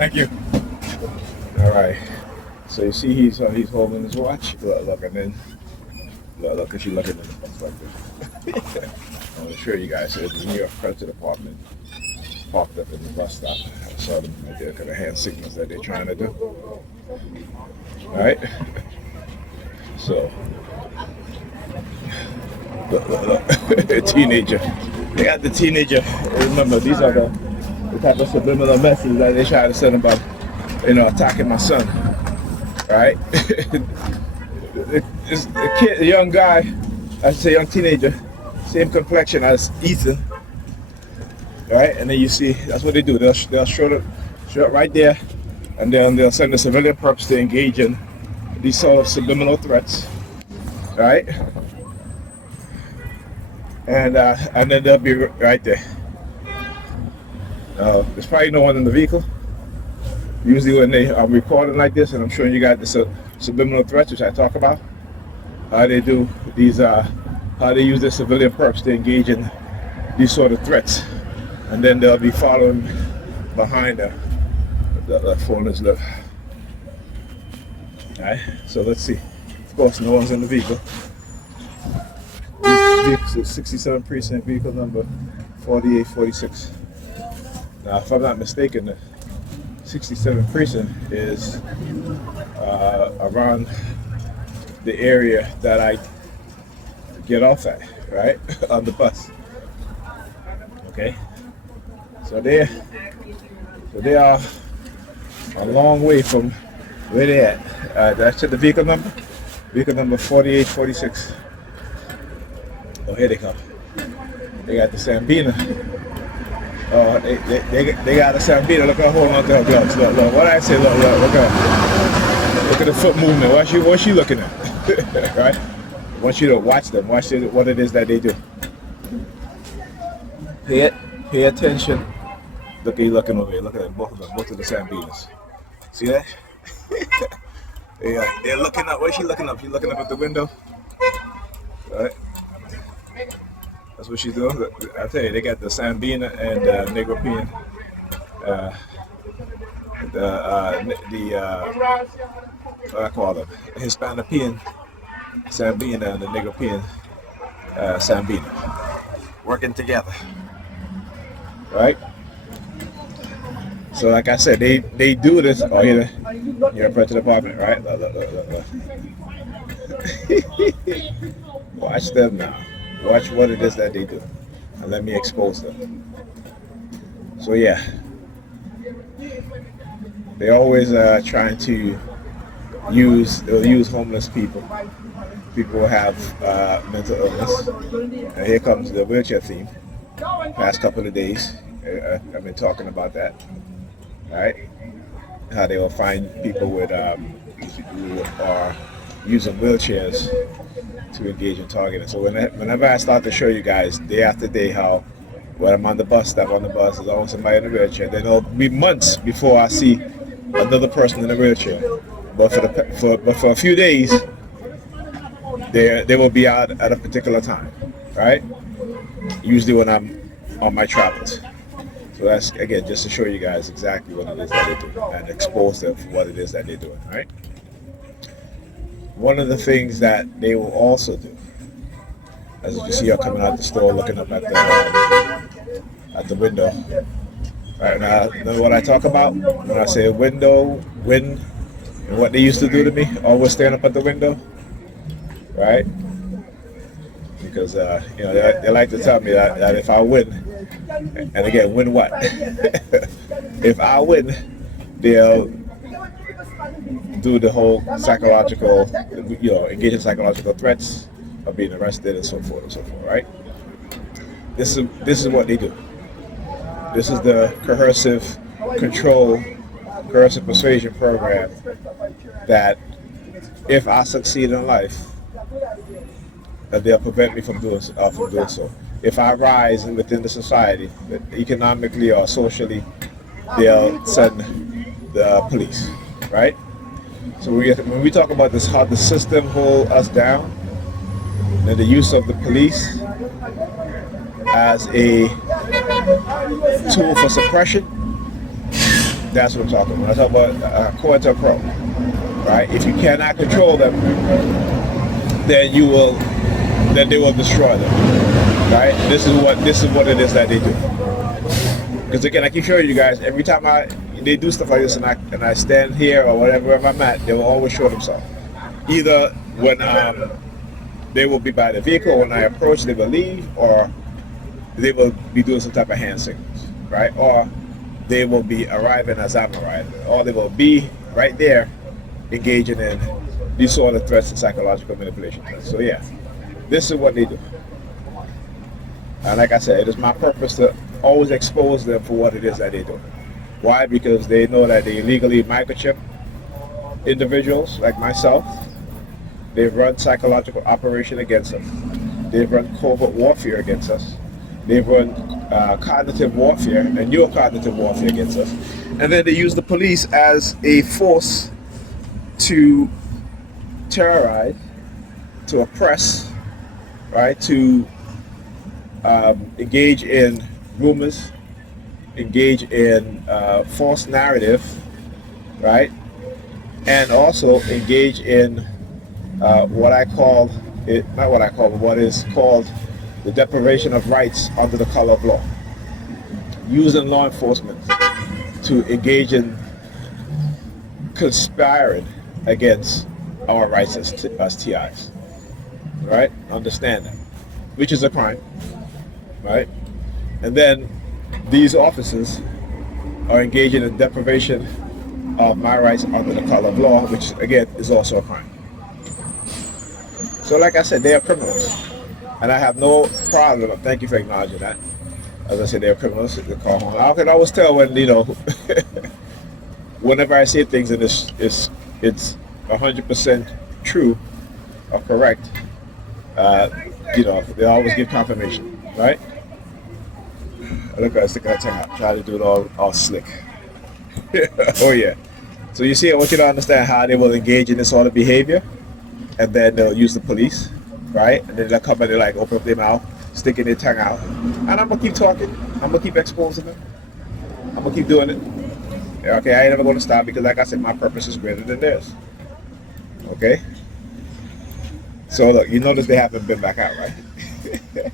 Thank you. All right. So you see he's holding his watch. Look, and then look, cause she's looking in the bus like this. I want to show you guys. So the New York Predators Department parked up in the bus stop. I saw them right there, cause the hand signals that they're trying to do. All right. So look. A teenager. They got the teenager. Remember, these are the type of subliminal messages that they try to send about, attacking my son. Right? It's a kid, a young guy, I should say young teenager, same complexion as Ethan. Right? And then you see, that's what they do. They'll show it right there, and then they'll send the civilian perps to engage in these sort of subliminal threats. Right? And then they'll be right there. There's probably no one in the vehicle. Usually when they are recording like this, and I'm showing you guys the subliminal threats, which I talk about, how they do these, how they use their civilian perps to engage in these sort of threats, and then they'll be following behind the phone is left. All right, so let's see. Of course, no one's in the vehicle. 67 precinct, vehicle number 4846. Now, if I'm not mistaken, the 67 precinct is around the area that I get off at, right, on the bus. Okay, so they are a long way from where they're at. That's the vehicle number 4846. Oh, here they come. They got the Sambina. They got the Sambina. Look at holding on to her gloves. Look. What I say? Look at the foot movement. What's she looking at? Right? I want you to watch them. Watch what it is that they do. Pay attention. Look at you looking over here. Look at them, both of the Sambinas. See that? They're looking up. Where's she looking up? She's looking up at the window. Right? That's what she's doing. I tell you, they got the Sambina and Negropean, what I call them, Hispanipean Sambina and the Negropean Sambina, working together, right? So, like I said, they do this. Oh, you're a Predator Department, right? Look. Watch them now. Watch what it is that they do, and let me expose them. So yeah, they always trying to use homeless people who have mental illness. And here comes the wheelchair theme. Past couple of days, I've been talking about that. All right, how they will find people with who are using wheelchairs to engage in targeting. So whenever I start to show you guys day after day how when I'm on the bus stop, there's always somebody in a wheelchair. Then it'll be months before I see another person in a wheelchair. But for a few days, they will be out at a particular time, right? Usually when I'm on my travels. So that's, again, just to show you guys exactly what it is that they do and expose them for what it is that they're doing, right? One of the things that they will also do, as you can see her coming out the store looking up at the window. Right now, know what I talk about when I say window, wind, and what they used to do to me? Always stand up at the window, right? Because they like to tell me that if I win, and again, win what? If I win, they'll do the whole psychological, engage in psychological threats of being arrested and so forth, right? This is what they do. This is the coercive persuasion program that if I succeed in life, they'll prevent me from doing so. If I rise within the society, economically or socially, they'll send the police, right? So when we talk about this, how the system holds us down, and the use of the police as a tool for suppression, That's what I'm talking about. I'm talking about coercive pro, right? If you cannot control them, then they will destroy them, right? This is what it is that they do. Because again, I keep showing you guys, every time they do stuff like this, and I stand here or whatever I'm at, they will always show themselves. Either when they will be by the vehicle, when I approach, they will leave, or they will be doing some type of hand signals, right? Or they will be arriving as I'm arriving, or they will be right there engaging in these sort of threats and psychological manipulation. So yeah, this is what they do. And like I said, it is my purpose to always expose them for what it is that they do. Why? Because they know that they illegally microchip individuals like myself. They've run psychological operation against us. They've run covert warfare against us. They've run cognitive warfare and neurocognitive warfare against us. And then they use the police as a force to terrorize, to oppress, right? To engage in rumors, engage in false narrative, right? And also engage in what is called the deprivation of rights under the color of law. Using law enforcement to engage in conspiring against our rights as TIs, right? Understand that, which is a crime, right? And then these officers are engaging in deprivation of my rights under the color of law, which again is also a crime. So like I said, they are criminals. And I have no problem. Thank you for acknowledging that. As I said, they're criminals. They call home. I can always tell when, whenever I say things and it's 100% true or correct, they always give confirmation, right? Look at stick that tongue out. Try to do it all slick. Oh yeah. So you see, I want you to understand how they will engage in this sort of behavior, and then they'll use the police, right? And then they'll come and they open up their mouth, sticking their tongue out, and I'm gonna keep talking. I'm gonna keep exposing them. I'm gonna keep doing it. Okay, I ain't never gonna stop because, like I said, my purpose is greater than theirs. Okay. So look, you notice they haven't been back out, right?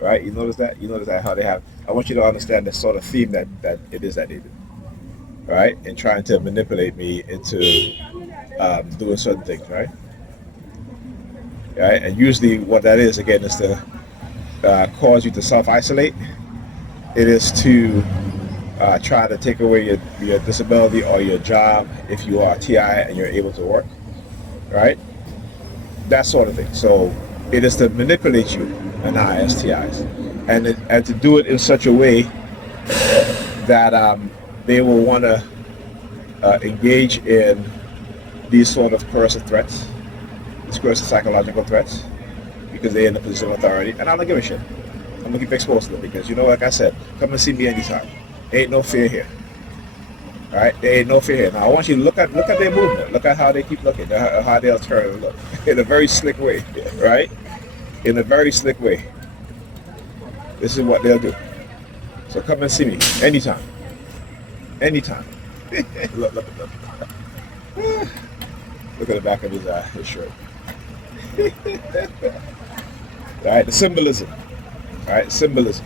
Right? You notice that? You notice that how they have. I want you to understand the sort of theme that it is that they do, right? And trying to manipulate me into doing certain things, right? Right? And usually, what that is again is to cause you to self-isolate. It is to try to take away your disability or your job if you are a TI and you're able to work, right? That sort of thing. So it is to manipulate you and I as TIs, and to do it in such a way that they will want to engage in these sort of coercive threats, these coercive psychological threats, because they're in a position of authority, and I don't give a shit. I'm gonna keep exposing them because, like I said, come and see me anytime. Ain't no fear here. All right, there ain't no fear here. Now I want you to look at their movement. Look at how they keep looking, how they'll turn and look in a very slick way, right? In a very slick way. This is what they'll do. So come and see me anytime. Anytime. Look. Look at the back of his shirt. All right, the symbolism. All right, symbolism.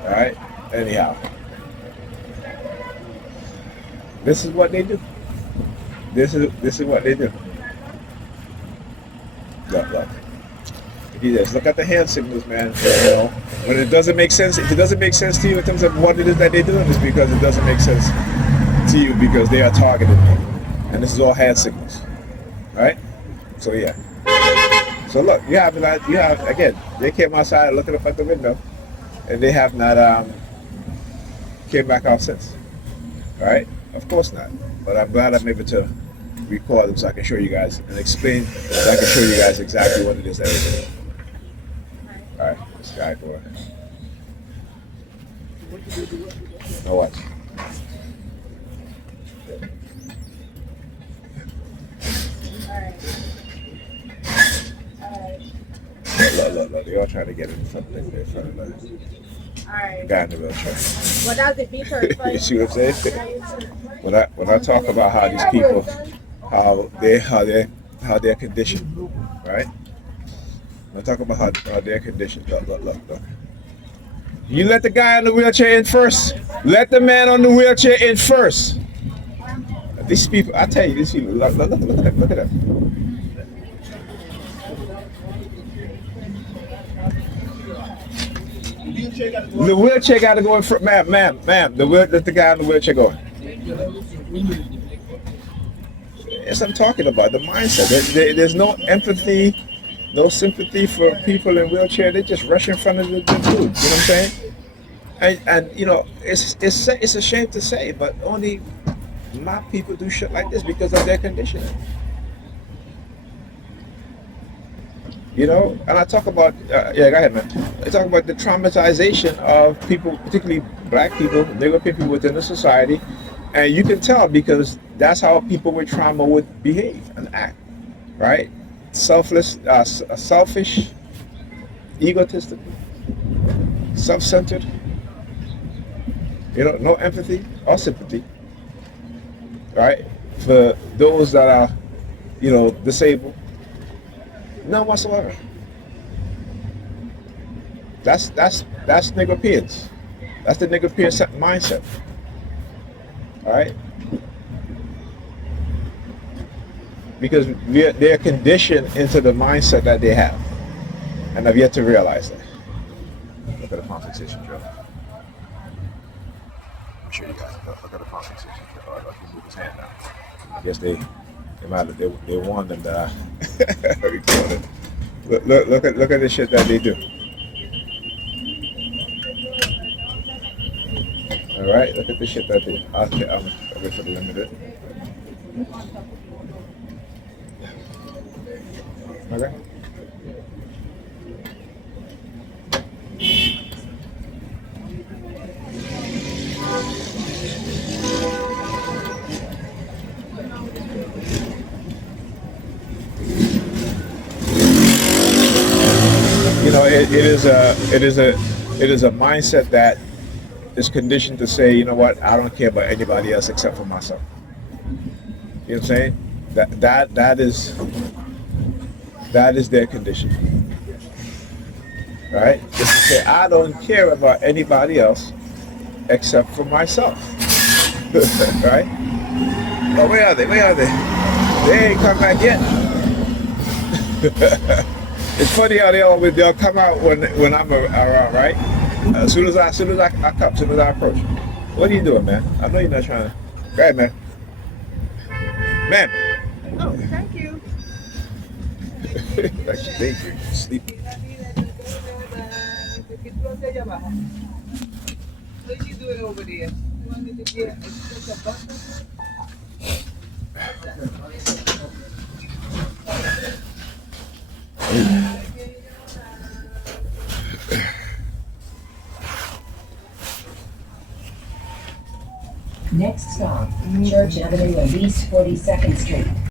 All right. Anyhow, this is what they do. This is what they do. Look. Look at the hand signals, man. When it doesn't make sense, if it doesn't make sense to you in terms of what it is that they're doing, it's because it doesn't make sense to you because they are targeting me. And this is all hand signals. Right? So yeah. So look, you have again, they came outside looking up at the window and they have not came back out since. Right? Of course not. But I'm glad I'm able to record them so I can show you guys and explain so I can show you guys exactly what it is that we're doing. Alright, this guy boy. Now watch. Look. They all trying to get in front of us. The guy in the wheelchair. What does it be for? You see what I'm saying? When I talk about how these people, how they're conditioned, right? When I talk about how they're conditioned. Look. You let the guy in the wheelchair in first. Let the man on the wheelchair in first. These people, I tell you, these people. Look at them. The wheelchair got to go in front, ma'am. Let the guy on the wheelchair go. That's what I'm talking about. The mindset. There's no empathy, no sympathy for people in wheelchair. They just rush in front of the dude. You know what I'm saying? And you know, it's a shame to say, but only my people do shit like this because of their conditioning. You know, and I talk about yeah, go ahead, man. I talk about the traumatization of people, particularly black people, Negropean people within the society, and you can tell because that's how people with trauma would behave and act, right? Selfless, selfish, egotistical, self-centered. You know, no empathy or sympathy, right? For those that are, you know, disabled. None whatsoever. That's Negropeans. That's the Negropean mindset. All right? Because they're conditioned into the mindset that they have. And I've yet to realize that. Look at the pump fixation, Joe. I'm sure you guys look at the pump fixation. Oh, look, he moved his hand now. I guess they warned them that look at the shit that they do. All right, look at the shit that they do. I'll wait for the limited. Okay. You know, it is a mindset that is conditioned to say, you know what, I don't care about anybody else except for myself. You know what I'm saying? That is their condition. Right? Just to say, I don't care about anybody else except for myself. Right? Oh, where are they? They ain't come back yet. It's funny how they'll come out when I'm around, right? As soon as I come, as soon as I approach. What are you doing, man? I know you're not trying to. Go ahead, man. Man. Oh, thank you. Like she's daydreaming, sleeping. What are you doing over there? You want me to get a button? Next stop, Church Avenue and East 42nd Street.